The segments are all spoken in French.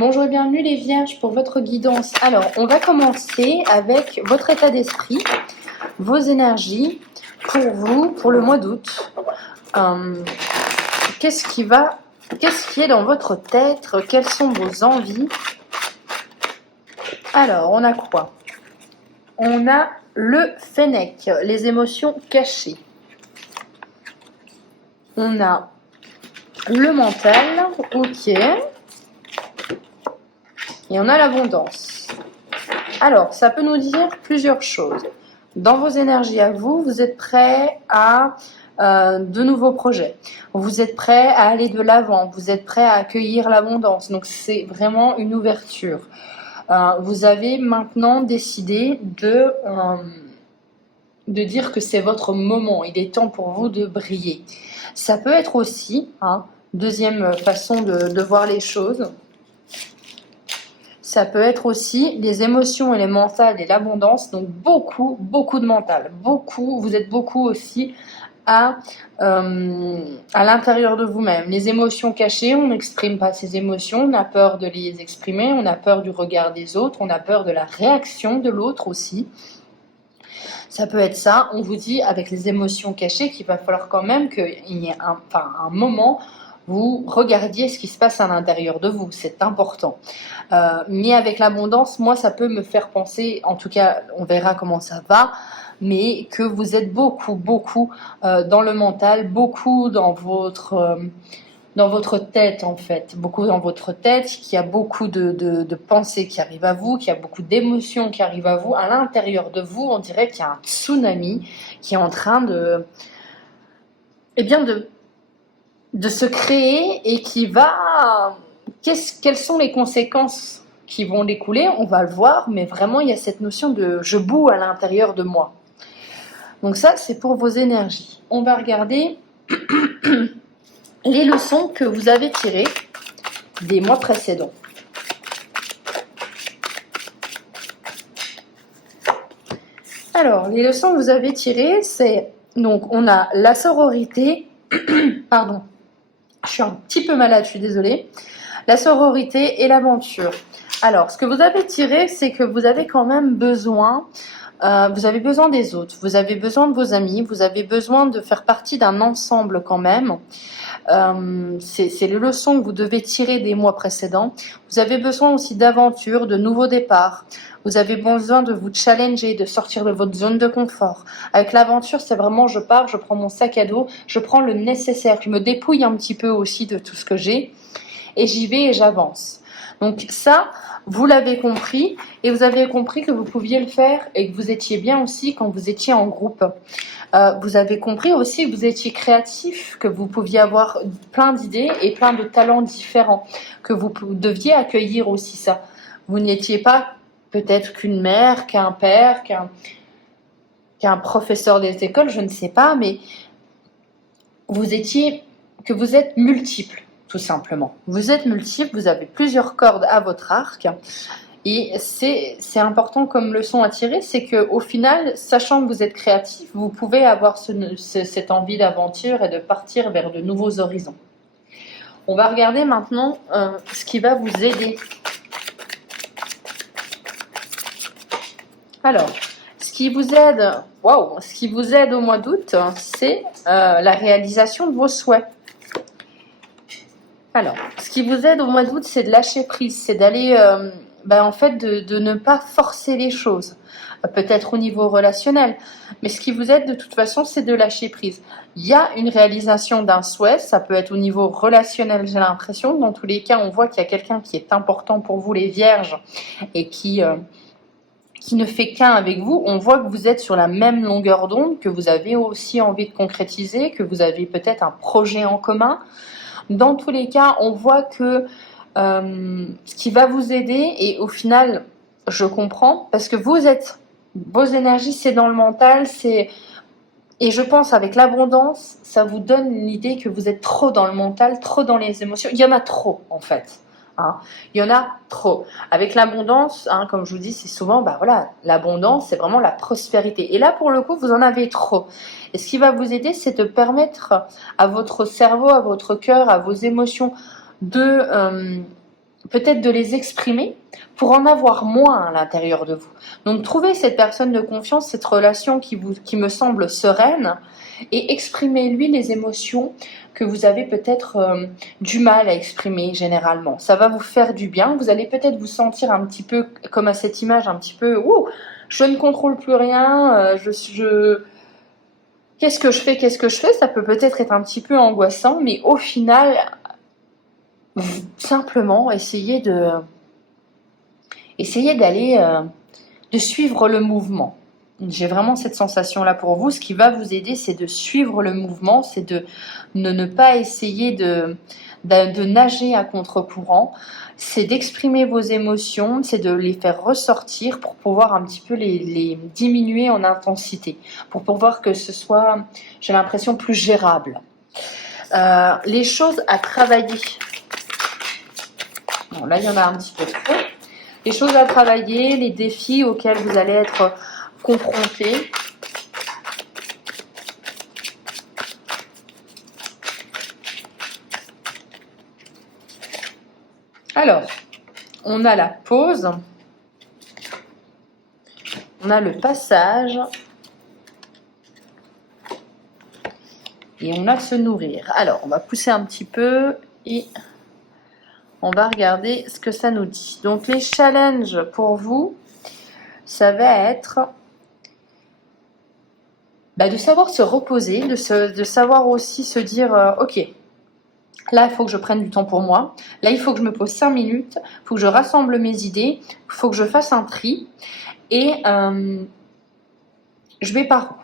Bonjour et bienvenue les Vierges pour votre guidance. Alors, on va commencer avec votre état d'esprit, vos énergies pour vous, pour le mois d'août. Qu'est-ce qui est dans votre tête? Quelles sont vos envies? Alors, on a quoi? On a le Fennec, les émotions cachées. On a le mental, ok. Et on a l'abondance. Alors, ça peut nous dire plusieurs choses. Dans vos énergies à vous, vous êtes prêt à de nouveaux projets. Vous êtes prêt à aller de l'avant. Vous êtes prêt à accueillir l'abondance. Donc, c'est vraiment une ouverture. Vous avez maintenant décidé de dire que c'est votre moment. Il est temps pour vous de briller. Ça peut être aussi, deuxième façon de voir les choses, ça peut être aussi les émotions et les mentales et l'abondance, donc beaucoup de mental. Vous êtes beaucoup aussi à l'intérieur de vous-même. Les émotions cachées, on n'exprime pas ces émotions, on a peur de les exprimer, on a peur du regard des autres, on a peur de la réaction de l'autre aussi. Ça peut être ça, on vous dit avec les émotions cachées qu'il va falloir quand même qu'il y ait un moment vous regardiez ce qui se passe à l'intérieur de vous, c'est important. Mais avec l'abondance, moi, ça peut me faire penser, en tout cas, on verra comment ça va, mais que vous êtes beaucoup dans le mental, beaucoup dans votre tête, en fait. Beaucoup dans votre tête, qu'il y a beaucoup de pensées qui arrivent à vous, qu'il y a beaucoup d'émotions qui arrivent à vous. À l'intérieur de vous, on dirait qu'il y a un tsunami qui est en train de se créer et qui va... Quelles sont les conséquences qui vont découler? On va le voir, mais vraiment, il y a cette notion de « je boue à l'intérieur de moi ». Donc ça, c'est pour vos énergies. On va regarder les leçons que vous avez tirées des mois précédents. Alors, les leçons que vous avez tirées, c'est... Donc, on a la sororité... Pardon. Je suis un petit peu malade, je suis désolée. La sororité et l'aventure. Alors, ce que vous avez tiré, c'est que vous avez quand même besoin, vous avez besoin des autres, vous avez besoin de vos amis, vous avez besoin de faire partie d'un ensemble quand même. C'est les leçons que vous devez tirer des mois précédents. Vous avez besoin aussi d'aventure, de nouveaux départs. Vous avez besoin de vous challenger, de sortir de votre zone de confort. Avec l'aventure, c'est vraiment je pars, je prends mon sac à dos, je prends le nécessaire, je me dépouille un petit peu aussi de tout ce que j'ai et j'y vais et j'avance. Donc ça, vous l'avez compris et vous avez compris que vous pouviez le faire et que vous étiez bien aussi quand vous étiez en groupe. Vous avez compris aussi que vous étiez créatif, que vous pouviez avoir plein d'idées et plein de talents différents, que vous deviez accueillir aussi ça. Vous n'étiez pas peut-être qu'une mère, qu'un père, qu'un professeur des écoles, je ne sais pas, mais vous êtes multiple, tout simplement. Vous êtes multiple, vous avez plusieurs cordes à votre arc. Et c'est important comme leçon à tirer, c'est qu'au final, sachant que vous êtes créatif, vous pouvez avoir cette envie d'aventure et de partir vers de nouveaux horizons. On va regarder maintenant ce qui va vous aider. Alors, ce qui vous aide au mois d'août, c'est la réalisation de vos souhaits. Alors, ce qui vous aide au mois d'août, c'est de lâcher prise, c'est d'aller... en fait, de ne pas forcer les choses, peut-être au niveau relationnel. Mais ce qui vous aide de toute façon, c'est de lâcher prise. Il y a une réalisation d'un souhait, ça peut être au niveau relationnel, j'ai l'impression. Dans tous les cas, on voit qu'il y a quelqu'un qui est important pour vous, les vierges, et qui ne fait qu'un avec vous. On voit que vous êtes sur la même longueur d'onde, que vous avez aussi envie de concrétiser, que vous avez peut-être un projet en commun. Dans tous les cas, on voit que ce qui va vous aider, et au final, je comprends, parce que vos énergies, c'est dans le mental, et je pense avec l'abondance, ça vous donne l'idée que vous êtes trop dans le mental, trop dans les émotions. Il y en a trop, en fait. Il y en a trop. Avec l'abondance, comme je vous dis, c'est souvent, l'abondance, c'est vraiment la prospérité. Et là, pour le coup, vous en avez trop. Et ce qui va vous aider, c'est de permettre à votre cerveau, à votre cœur, à vos émotions de peut-être de les exprimer pour en avoir moins à l'intérieur de vous. Donc trouvez cette personne de confiance, cette relation qui me semble sereine, et exprimez-lui les émotions que vous avez peut-être du mal à exprimer généralement. Ça va vous faire du bien, vous allez peut-être vous sentir un petit peu comme à cette image, un petit peu ouh, je ne contrôle plus rien, qu'est-ce que je fais, ça peut peut-être être un petit peu angoissant, mais au final, simplement essayez d'aller, de suivre le mouvement. J'ai vraiment cette sensation-là pour vous. Ce qui va vous aider, c'est de suivre le mouvement, c'est de ne pas essayer de nager à contre-courant, c'est d'exprimer vos émotions, c'est de les faire ressortir pour pouvoir un petit peu les diminuer en intensité, pour pouvoir que ce soit, j'ai l'impression, plus gérable. Les choses à travailler. Bon, là, il y en a un petit peu trop. Les choses à travailler, les défis auxquels vous allez être confrontés. Alors, on a la pause, on a le passage et on a se nourrir. Alors, on va pousser un petit peu et on va regarder ce que ça nous dit. Donc, les challenges pour vous, ça va être de savoir se reposer, de savoir aussi se dire ok, là, il faut que je prenne du temps pour moi. Là, il faut que je me pose 5 minutes. Il faut que je rassemble mes idées. Il faut que je fasse un tri. Et je vais par où?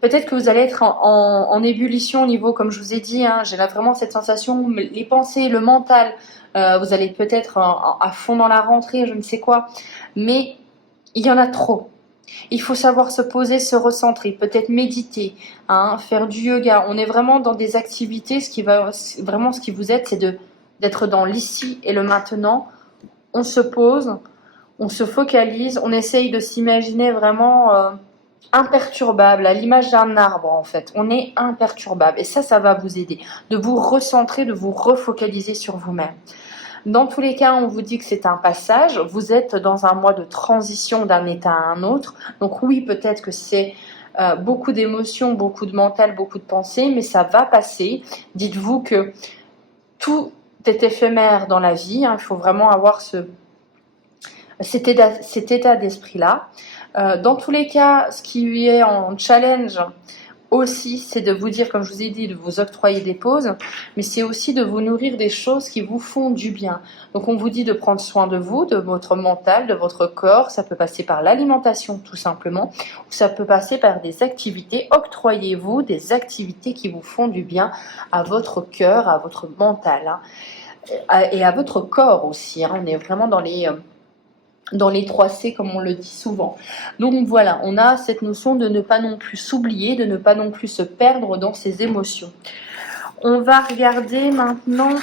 Peut-être que vous allez être en ébullition au niveau, comme je vous ai dit, j'ai là vraiment cette sensation, les pensées, le mental, vous allez peut-être à fond dans la rentrée, je ne sais quoi. Mais il y en a trop. Il faut savoir se poser, se recentrer, peut-être méditer, faire du yoga. On est vraiment dans des activités, ce qui vous aide, c'est d'être dans l'ici et le maintenant. On se pose, on se focalise, on essaye de s'imaginer vraiment imperturbable, à l'image d'un arbre en fait. On est imperturbable et ça va vous aider de vous recentrer, de vous refocaliser sur vous-même. Dans tous les cas, on vous dit que c'est un passage. Vous êtes dans un mois de transition d'un état à un autre. Donc oui, peut-être que c'est beaucoup d'émotions, beaucoup de mental, beaucoup de pensées, mais ça va passer. Dites-vous que tout est éphémère dans la vie. Il faut vraiment avoir cet état d'esprit-là. Dans tous les cas, ce qui est en challenge aussi, c'est de vous dire, comme je vous ai dit, de vous octroyer des pauses, mais c'est aussi de vous nourrir des choses qui vous font du bien. Donc on vous dit de prendre soin de vous, de votre mental, de votre corps. Ça peut passer par l'alimentation tout simplement, ou ça peut passer par des activités. Octroyez-vous des activités qui vous font du bien à votre cœur, à votre mental, et à votre corps aussi. On est vraiment dans les 3C comme on le dit souvent. Donc voilà, on a cette notion de ne pas non plus s'oublier, de ne pas non plus se perdre dans ses émotions. On va regarder maintenant.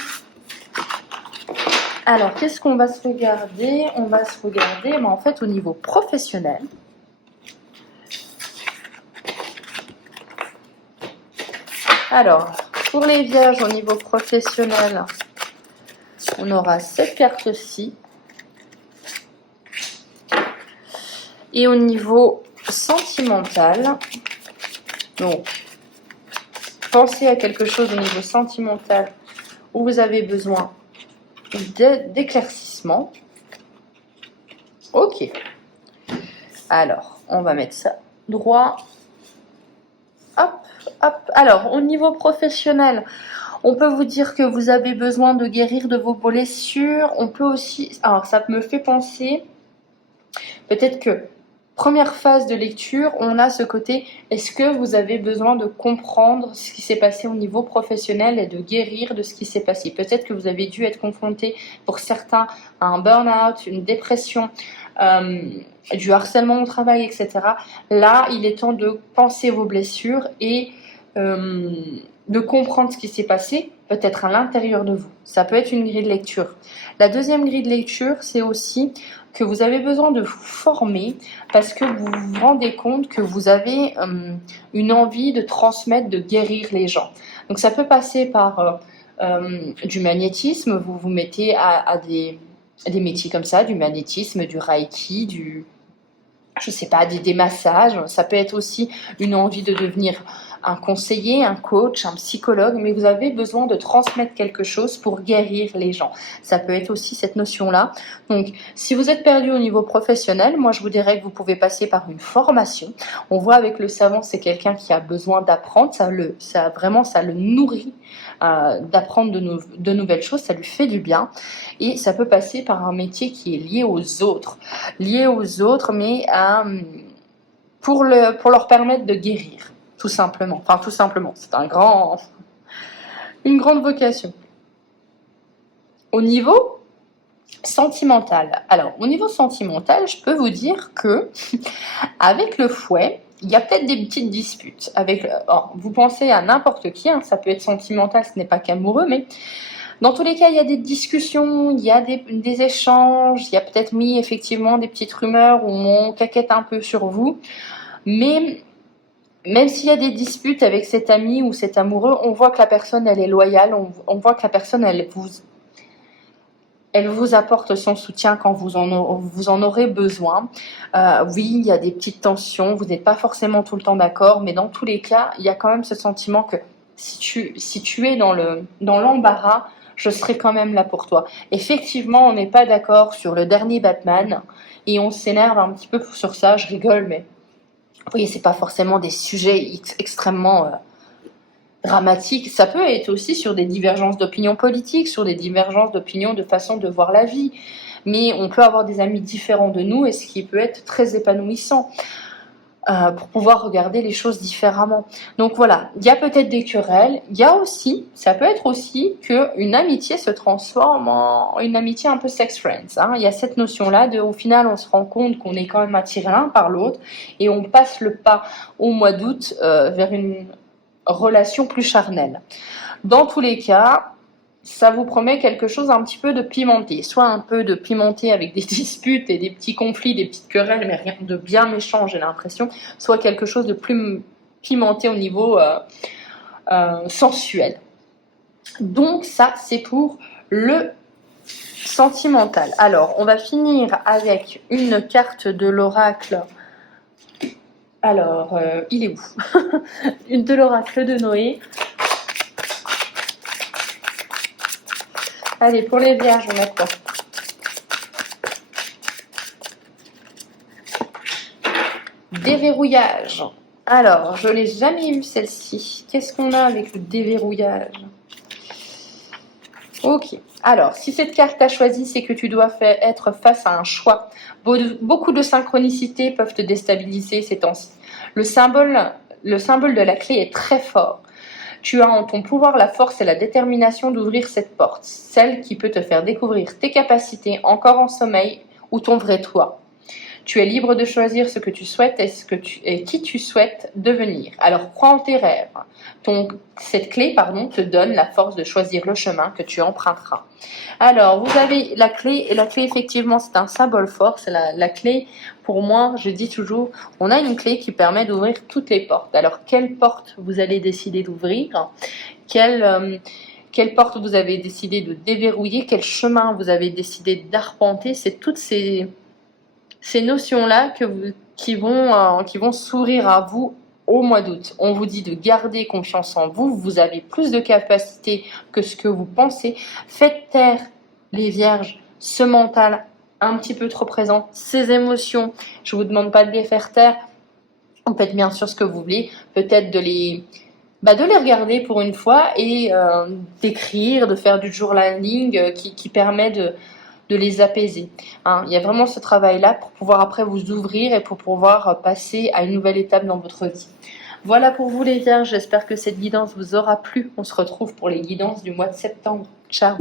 Alors, qu'est-ce qu'on va se regarder? On va se regarder en fait au niveau professionnel. Alors, pour les vierges au niveau professionnel, on aura cette carte-ci. Et au niveau sentimental, donc pensez à quelque chose au niveau sentimental où vous avez besoin d'éclaircissement. Ok. Alors, on va mettre ça droit. Hop, hop. Alors, au niveau professionnel, on peut vous dire que vous avez besoin de guérir de vos blessures. On peut aussi... Alors, ça me fait penser... Peut-être que première phase de lecture, on a ce côté, est-ce que vous avez besoin de comprendre ce qui s'est passé au niveau professionnel et de guérir de ce qui s'est passé? Peut-être que vous avez dû être confronté pour certains à un burn-out, une dépression, du harcèlement au travail, etc. Là, il est temps de penser vos blessures et de comprendre ce qui s'est passé, peut-être à l'intérieur de vous. Ça peut être une grille de lecture. La deuxième grille de lecture, c'est aussi que vous avez besoin de vous former parce que vous vous rendez compte que vous avez une envie de transmettre, de guérir les gens. Donc ça peut passer par du magnétisme, vous vous mettez à des métiers comme ça, du magnétisme, du reiki, je sais pas, des massages. Ça peut être aussi une envie de devenir un conseiller, un coach, un psychologue, mais vous avez besoin de transmettre quelque chose pour guérir les gens. Ça peut être aussi cette notion-là. Donc, si vous êtes perdu au niveau professionnel, moi je vous dirais que vous pouvez passer par une formation. On voit avec le savant, c'est quelqu'un qui a besoin d'apprendre, ça le nourrit. D'apprendre de nouvelles choses, ça lui fait du bien, et ça peut passer par un métier qui est lié aux autres, mais pour leur permettre de guérir, tout simplement. Enfin, tout simplement, c'est une grande vocation. Au niveau sentimental, alors au niveau sentimental, je peux vous dire que avec le fouet, il y a peut-être des petites disputes. Vous pensez à n'importe qui, hein, ça peut être sentimental, ce n'est pas qu'amoureux, mais dans tous les cas, il y a des discussions, il y a des échanges, il y a peut-être effectivement des petites rumeurs où on caquette un peu sur vous. Mais même s'il y a des disputes avec cet ami ou cet amoureux, on voit que la personne, elle est loyale, on voit que la personne, elle vous apporte son soutien quand vous en aurez besoin. Oui, il y a des petites tensions, vous n'êtes pas forcément tout le temps d'accord, mais dans tous les cas, il y a quand même ce sentiment que si tu es dans l'embarras, je serai quand même là pour toi. Effectivement, on n'est pas d'accord sur le dernier Batman, et on s'énerve un petit peu sur ça, je rigole, mais vous voyez, c'est pas forcément des sujets extrêmement dramatique. Ça peut être aussi sur des divergences d'opinion politique, sur des divergences d'opinion de façon de voir la vie. Mais on peut avoir des amis différents de nous, et ce qui peut être très épanouissant pour pouvoir regarder les choses différemment. Donc voilà, il y a peut-être des querelles. Ça peut être aussi qu'une amitié se transforme en une amitié un peu sex friends. Hein. Il y a cette notion-là au final, on se rend compte qu'on est quand même attiré l'un par l'autre, et on passe le pas au mois d'août vers une relation plus charnelle. Dans tous les cas, ça vous promet quelque chose un petit peu de pimenté, soit un peu de pimenté avec des disputes et des petits conflits, des petites querelles, mais rien de bien méchant, j'ai l'impression, soit quelque chose de plus pimenté au niveau sensuel. Donc ça, c'est pour le sentimental. Alors, on va finir avec une carte de l'oracle. Alors, il est où? Une de l'oracle de Noé. Allez, pour les vierges, on met quoi? Déverrouillage. Alors, je l'ai jamais eu celle-ci. Qu'est-ce qu'on a avec le déverrouillage? Ok. Alors, si cette carte t'a choisi, c'est que tu dois être face à un choix. Beaucoup de synchronicités peuvent te déstabiliser ces temps-ci. Le symbole de la clé est très fort. Tu as en ton pouvoir la force et la détermination d'ouvrir cette porte, celle qui peut te faire découvrir tes capacités encore en sommeil ou ton vrai toi. Tu es libre de choisir ce que tu souhaites et qui tu souhaites devenir. Alors crois en tes rêves. Cette clé, te donne la force de choisir le chemin que tu emprunteras. Alors, vous avez la clé, et la clé, effectivement, c'est un symbole fort. C'est la clé, pour moi, je dis toujours, on a une clé qui permet d'ouvrir toutes les portes. Alors, quelle porte vous allez décider d'ouvrir? Quelle porte vous avez décidé de déverrouiller? Quel chemin vous avez décidé d'arpenter? C'est toutes ces notions-là qui vont s'ouvrir à vous au mois d'août. On vous dit de garder confiance en vous. Vous avez plus de capacités que ce que vous pensez. Faites taire, les vierges, ce mental un petit peu trop présent, ces émotions. Je ne vous demande pas de les faire taire. Vous faites bien sûr ce que vous voulez. Peut-être de les regarder pour une fois et d'écrire, de faire du journaling qui permet de les apaiser. Hein. Il y a vraiment ce travail-là pour pouvoir après vous ouvrir et pour pouvoir passer à une nouvelle étape dans votre vie. Voilà pour vous les vierges, j'espère que cette guidance vous aura plu. On se retrouve pour les guidances du mois de septembre. Ciao!